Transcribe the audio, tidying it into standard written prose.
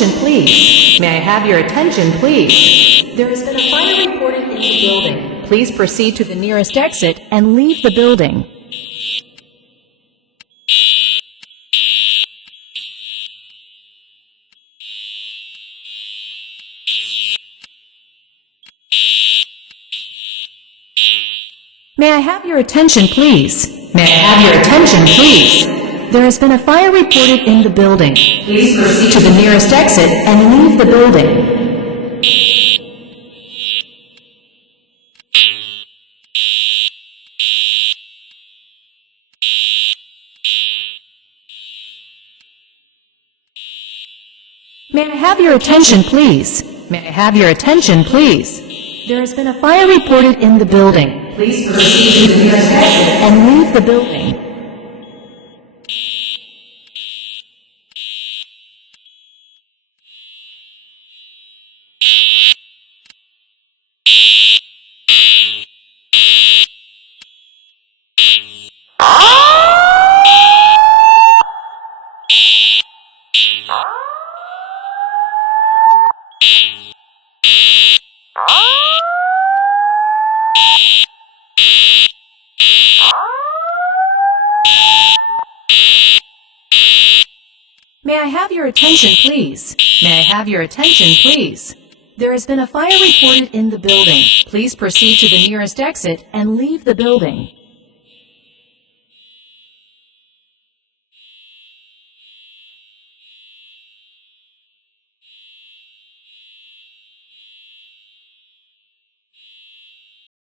attention, please? May I have your attention, please? There has been a fire reported in the building. Please proceed to the nearest exit and leave the building. May I have your attention, please? May I have your attention, please? There has been a fire reported in the building. Please proceed to the nearest exit and leave the building. May I have your attention, please? May I have your attention, please? There has been a fire reported in the building. Please proceed to the nearest exit and leave the building. May I have your attention, please? May I have your attention, please? There has been a fire reported in the building. Please proceed to the nearest exit and leave the building.